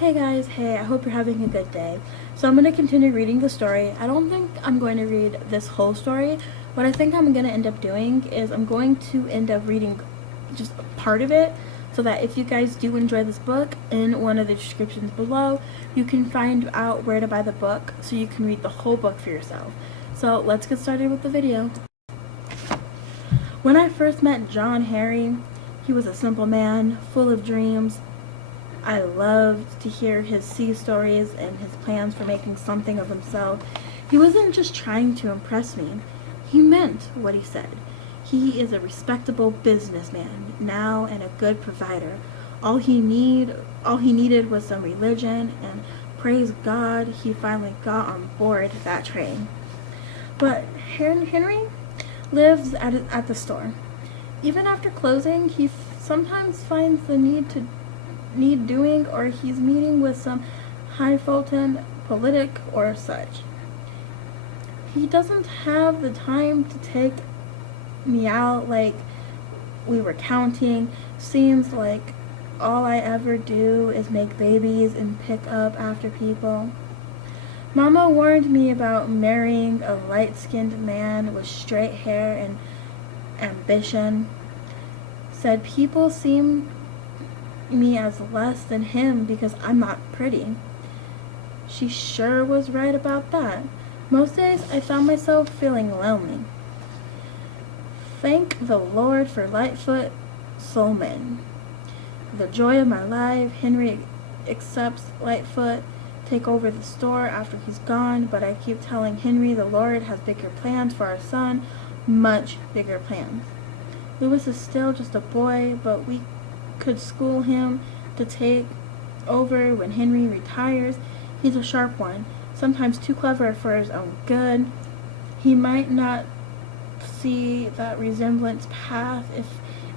Hey guys, hey, I hope you're having a good day. So I'm going to continue reading the story. I don't think I'm going to read this whole story. What I think I'm going to end up doing is I'm going to end up reading just a part of it so that if you guys do enjoy this book, in one of the descriptions below, you can find out where to buy the book so you can read the whole book for yourself. So let's get started with the video. When I first met John Harry, he was a simple man, full of dreams. I loved to hear his sea stories and his plans for making something of himself. He wasn't just trying to impress me. He meant what he said. He is a respectable businessman now and a good provider. All he needed was some religion, and praise God, he finally got on board that train. But Henry lives at the store. Even after closing, he sometimes finds the need doing, or he's meeting with some highfalutin politic or such. He doesn't have the time to take me out like we were counting. Seems like all I ever do is make babies and pick up after people. Mama warned me about marrying a light-skinned man with straight hair and ambition. Said people seem me as less than him because I'm not pretty. She sure was right about that. Most days I found myself feeling lonely. Thank the Lord for Lightfoot Soulman. The joy of my life. Henry accepts Lightfoot take over the store after he's gone, but I keep telling Henry the Lord has bigger plans for our son, much bigger plans. Louis is still just a boy, but we could school him to take over when Henry retires. He's a sharp one, sometimes too clever for his own good. He might not see that resemblance path if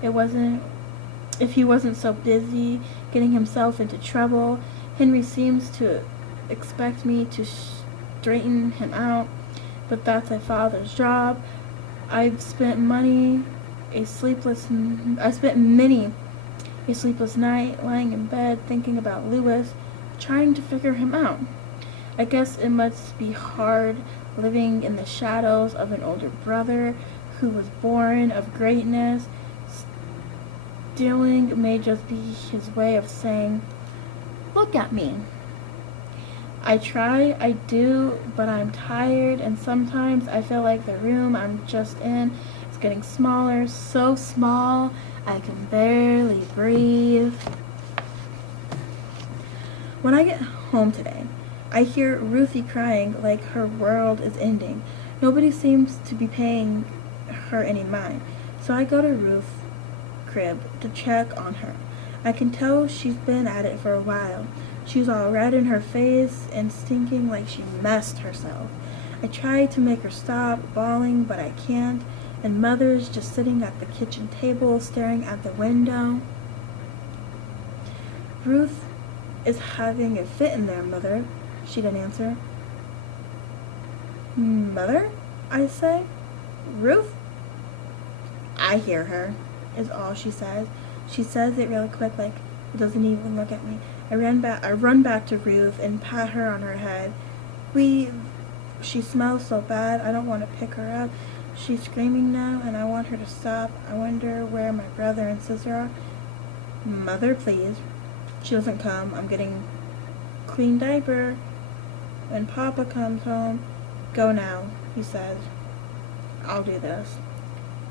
he wasn't so busy getting himself into trouble. Henry seems to expect me to straighten him out, but that's a father's job. I've spent many a sleepless night lying in bed thinking about Louis, trying to figure him out. I guess it must be hard living in the shadows of an older brother who was born of greatness. Stealing may just be his way of saying, look at me. I try, I do, but I'm tired, and sometimes I feel like the room I'm just in is getting smaller, so small I can barely breathe. When I get home today, I hear Ruthie crying like her world is ending. Nobody seems to be paying her any mind, so I go to Ruth's crib to check on her. I can tell she's been at it for a while. She's all red in her face and stinking like she messed herself. I try to make her stop bawling, but I can't. And Mother's just sitting at the kitchen table, staring at the window. Ruth is having a fit in there, Mother. She didn't answer. Mother? I say. Ruth? I hear her, is all she says. She says it really quick, like it doesn't even look at me. I run back to Ruth and pat her on her head. She smells so bad, I don't want to pick her up. She's screaming now, and I want her to stop. I wonder where my brother and sister are. Mother, please. She doesn't come. I'm getting clean diaper. When Papa comes home, go now, he says. I'll do this.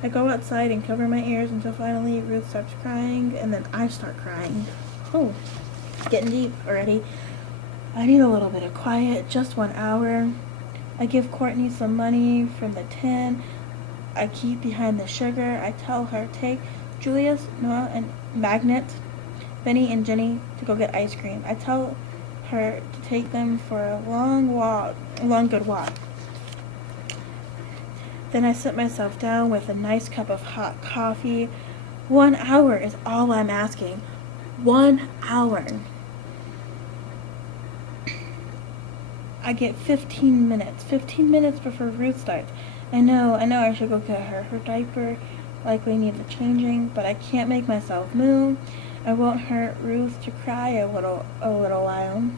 I go outside and cover my ears until finally Ruth starts crying, and then I start crying. Oh, getting deep already. I need a little bit of quiet, just 1 hour. I give Courtney some money from the tin I keep behind the sugar. I tell her, take Julius, Noah, and Magnet, Benny, and Jenny to go get ice cream. I tell her to take them for a long good walk. Then I sit myself down with a nice cup of hot coffee. 1 hour is all I'm asking. 1 hour. I get 15 minutes. 15 minutes before Ruth starts. I know I should go get her. Her diaper likely needs a changing, but I can't make myself move. I won't hurt Ruth to cry a little while.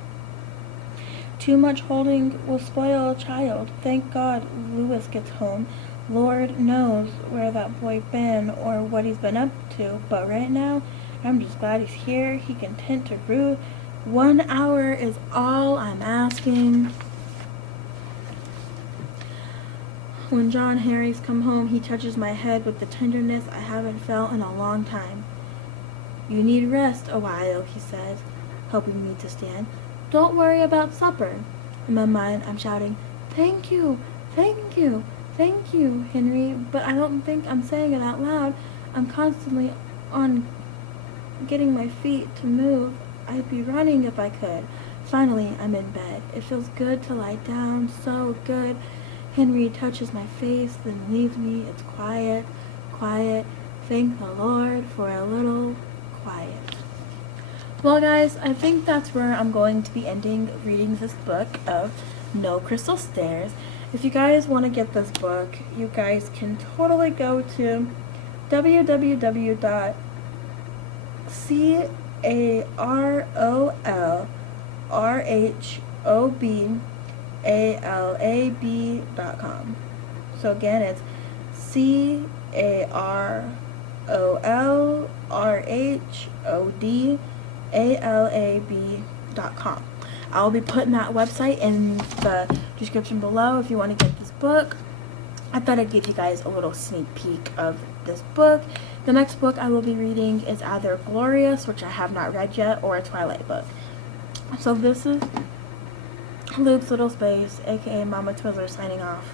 Too much holding will spoil a child. Thank God Louis gets home. Lord knows where that boy been or what he's been up to, but right now I'm just glad he's here. He can tend to Ruth. 1 hour is all I'm asking. When John Harry's come home, he touches my head with the tenderness I haven't felt in a long time. You need rest a while, he says, helping me to stand. Don't worry about supper. In my mind, I'm shouting, thank you, thank you, thank you, Henry, but I don't think I'm saying it out loud. I'm constantly on getting my feet to move. I'd be running if I could. Finally, I'm in bed. It feels good to lie down, so good. Henry touches my face, then leaves me. It's quiet, quiet. Thank the Lord for a little quiet. Well, guys, I think that's where I'm going to be ending reading this book of No Crystal Stairs. If you guys want to get this book, you guys can totally go to carolrhobalab.com. So again, it's carolrhobalab.com. I'll be putting that website in the description below if you want to get this book. I thought I'd give you guys a little sneak peek of this book. The next book I will be reading is either Glorious, which I have not read yet, or a Twilight book. So this is Luke's Little Space, aka Mama Twizzler, signing off.